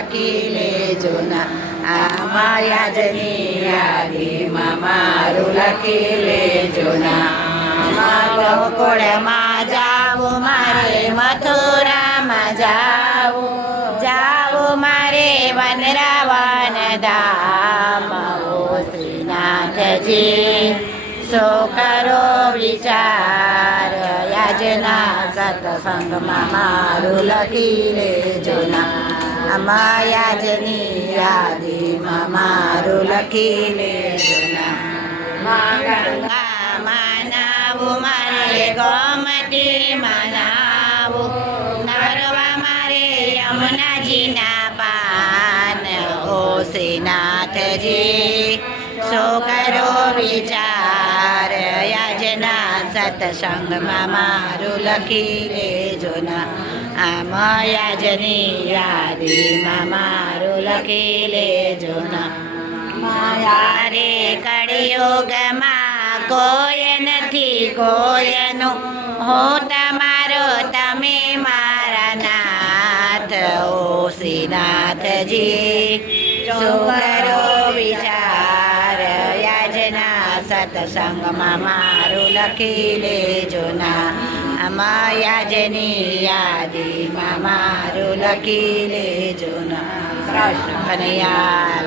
લખી લેજો ના આમાં યાદની યાદીમાં મારું લખી લેજો ના ગોકુળમાં જાવું મારે મથુરામાં જાવું મારે વનરાવન ધામ ઓ શ્રીનાથજી સો કરો વિચાર યાજના સત્સંગમાં મારું લખી લેજો ના આમાં યાજની યાદીમાં મારું લખી લેજો ના ગંગામાં નાવું મારે ગોમતીમાં નાવું નરવા મારે યમુનાજીના પાન ઓ શ્રીનાથજી સો કરો વિચાર યાજના સત્સંગમાં મારું લખી લેજો ના આમ યાજની યાદીમાં મારું લખી લેજો ના માયા રે કળિયુગમાં કોઈ નથી કોઈનું હું તમારો તમે મારા નાથ ઓ શ્રીનાથજી સો કરો વિચાર યાજના સત્સંગમાં મારું લખી લેજો ના આમાં યાજની યાદીમાં મારું લખી લેજો ના કૃષ્ણ કનૈયા